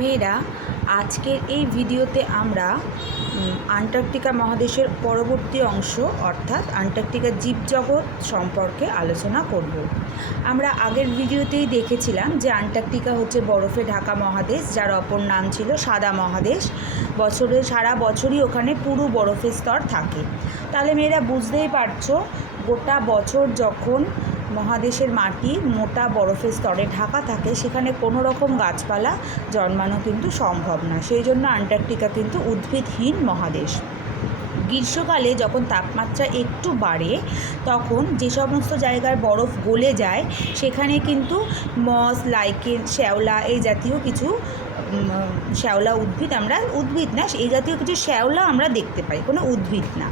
মেয়েরা আজকের এই ভিডিওতে আমরা আন্টার্কটিকা মহাদেশের পরবর্তী অংশ, অর্থাৎ আন্টার্কটিকা জীবজগৎ সম্পর্কে আলোচনা করব। আমরা আগের ভিডিওতেই দেখেছিলাম যে আন্টার্কটিকা হচ্ছে বরফে ঢাকা মহাদেশ, যার অপর নাম ছিল সাদা মহাদেশ। বছরে, সারা বছরই ওখানে পুরো বরফের স্তর থাকে। তাহলে মেয়েরা বুঝতেই পারছ, গোটা বছর যখন মহাদেশের মাটি মোটা বরফের স্তরে ঢাকা থাকে, সেখানে কোনো রকম গাছপালা জন্মানো কিন্তু সম্ভব না। সেই জন্য আন্টার্কটিকা কিন্তু উদ্ভিদহীন মহাদেশ। গ্রীষ্মকালে যখন তাপমাত্রা একটু বাড়ে, তখন যে সমস্ত জায়গার বরফ গলে যায়, সেখানে কিন্তু মস, লাইকেন, শ্যাওলা এই জাতীয় কিছু শ্যাওলা উদ্ভিদ আমরা, উদ্ভিদ না, এই জাতীয় কিছু শ্যাওলা আমরা দেখতে পাই, কোনো উদ্ভিদ না।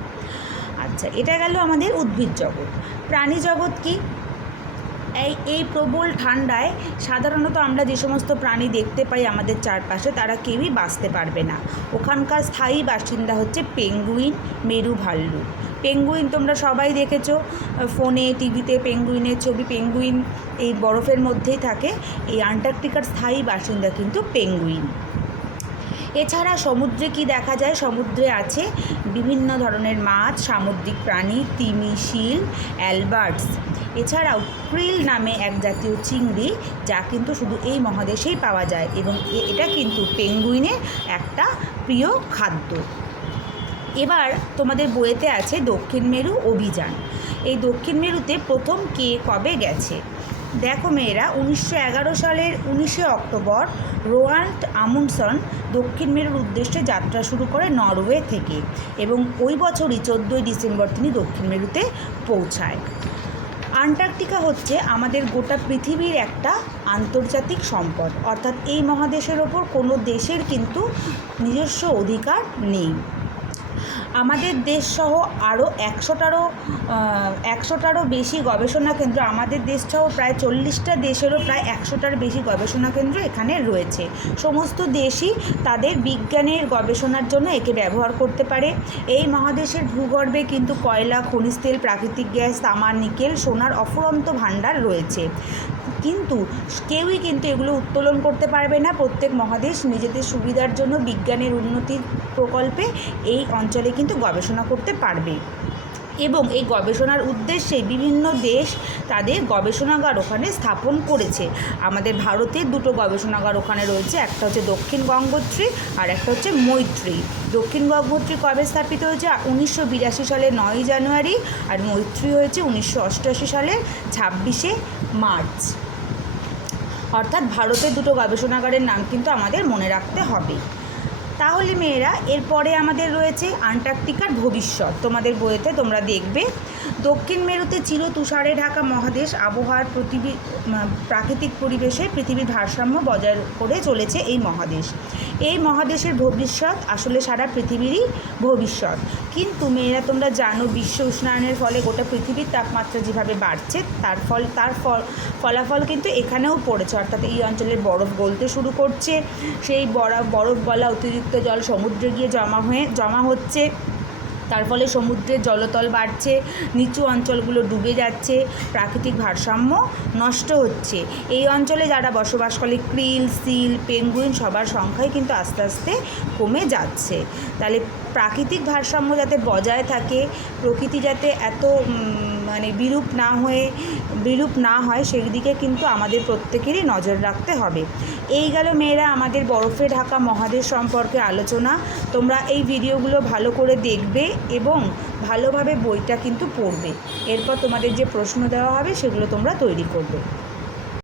আচ্ছা এটা গেল আমাদের উদ্ভিদ জগৎ। প্রাণী জগৎ কি? এই এই প্রবল ঠান্ডায় সাধারণত আমরা যে সমস্ত প্রাণী দেখতে পাই আমাদের চারপাশে, তারা কেউই বাঁচতে পারবে না। ওখানকার স্থায়ী বাসিন্দা হচ্ছে পেঙ্গুইন মেরু ভাল্লুক। পেঙ্গুইন তোমরা সবাই দেখেছ, ফোনে, টিভিতে পেঙ্গুইনের ছবি, পেঙ্গুইন এই বরফের মধ্যেই থাকে, এই আন্টার্কটিকার স্থায়ী বাসিন্দা কিন্তু পেঙ্গুইন। এছাড়া সমুদ্রে কি দেখা যায়? সমুদ্রে আছে বিভিন্ন ধরনের মাছ, সামুদ্রিক প্রাণী, তিমি, শিল, অ্যালবার্টস। এছাড়াও ক্রিল নামে এক জাতীয় চিংড়ি, যা কিন্তু শুধু এই মহাদেশেই পাওয়া যায় এবং এটা কিন্তু পেঙ্গুইনের একটা প্রিয় খাদ্য। এবার তোমাদের বইয়েতে আছে দক্ষিণ মেরু অভিযান। এই দক্ষিণ মেরুতে প্রথম কে কবে গেছে? দেখো মেয়েরা, উনিশশো এগারো সালের উনিশে অক্টোবর রোয়ান্ট আমুন্ডসন দক্ষিণ মেরুর উদ্দেশ্যে যাত্রা শুরু করে নরওয়ে থেকে এবং ওই বছরই চোদ্দোই ডিসেম্বর তিনি দক্ষিণ মেরুতে পৌঁছায়। আন্টার্কটিকা হচ্ছে আমাদের গোটা পৃথিবীর একটা আন্তর্জাতিক সম্পদ। অর্থাৎ এই মহাদেশের ওপর কোনো দেশের কিন্তু নিজস্ব অধিকার নেই। আমাদের দেশসহ আরও একশোটারও একশোটারও বেশি গবেষণা কেন্দ্র, আমাদের দেশসহ প্রায় চল্লিশটা দেশেরও প্রায় একশোটার বেশি গবেষণা কেন্দ্র এখানে রয়েছে। সমস্ত দেশই তাদের বিজ্ঞানের গবেষণার জন্য একে ব্যবহার করতে পারে। এই মহাদেশের ভূগর্ভে কিন্তু কয়লা, খনিজ তেল, প্রাকৃতিক গ্যাস তামা নিকেল, সোনার অফুরন্ত ভাণ্ডার রয়েছে। কিন্তু কেউই কিন্তু এগুলো উত্তোলন করতে পারবে না। প্রত্যেক মহাদেশ নিজেদের সুবিধার জন্য বিজ্ঞানের উন্নতির প্রকল্পে এই অঞ্চলে কিন্তু গবেষণা করতে পারবে। এবং এই গবেষণার উদ্দেশ্যে বিভিন্ন দেশ তাদের গবেষণাগার ওখানে স্থাপন করেছে। আমাদের ভারতের দুটো গবেষণাগার ওখানে রয়েছে, একটা হচ্ছে দক্ষিণ গঙ্গোত্রী আর একটা হচ্ছে মৈত্রী। দক্ষিণ গঙ্গোত্রী কবে স্থাপিত হয়েছে? উনিশশো বিরাশি সালের নয়ই জানুয়ারি আর মৈত্রী হয়েছে উনিশশো অষ্টআশি সালের ছাব্বিশে মার্চ। অর্থাৎ ভারতের দুটো গবেষণাগারের নাম কিন্তু আমাদের মনে রাখতে হবে। তাহলে মেয়েরা, এরপরে আমাদের রয়েছে আন্টার্কটিকার ভবিষ্যৎ। তোমাদের বইয়েতে তোমরা দেখবে, দক্ষিণ মেরুতে চির তুষারে ঢাকা মহাদেশ আবহাওয়ার প্রতিবি প্রাকৃতিক পরিবেশে পৃথিবীর ভারসাম্য বজায় করে চলেছে এই মহাদেশ। এই মহাদেশের ভবিষ্যৎ আসলে সারা পৃথিবীরই ভবিষ্যৎ। কিন্তু মেয়েরা, তোমরা জানো, বিশ্ব উষ্ণায়নের ফলে গোটা পৃথিবীর তাপমাত্রা যেভাবে বাড়ছে, তার ফল তার ফল, ফলাফল কিন্তু এখানেও পড়েছে। অর্থাৎ এই অঞ্চলের বরফ গলতে শুরু করছে। সেই বরফ বরফ গলা অতিরিক্ত জল সমুদ্রে গিয়ে জমা হয়ে জমা হচ্ছে তার ফলে সমুদ্রের জলতল বাড়ছে, নিচু অঞ্চলগুলো ডুবে যাচ্ছে, প্রাকৃতিক ভারসাম্য নষ্ট হচ্ছে। এই অঞ্চলে যারা বসবাস করে, ক্রিল, সিল, পেঙ্গুইন, সবার সংখ্যাই কিন্তু আস্তে আস্তে কমে যাচ্ছে। তাহলে প্রাকৃতিক ভারসাম্য যাতে বজায় থাকে, প্রকৃতি যাতে এত মানে বিরূপ না হয়ে, বিরূপ না হয় সেই দিকে কিন্তু আমাদের প্রত্যেকেরই নজর রাখতে হবে। এই গেল মেয়েরা আমাদের বরফে ঢাকা মহাদেশ সম্পর্কে আলোচনা। তোমরা এই ভিডিওগুলো ভালো করে দেখবে। এবং ভালোভাবে বইটা কিন্তু পড়বে। এরপর তোমাদের যে প্রশ্ন দেওয়া হবে, সেগুলো তোমরা তৈরি করবে।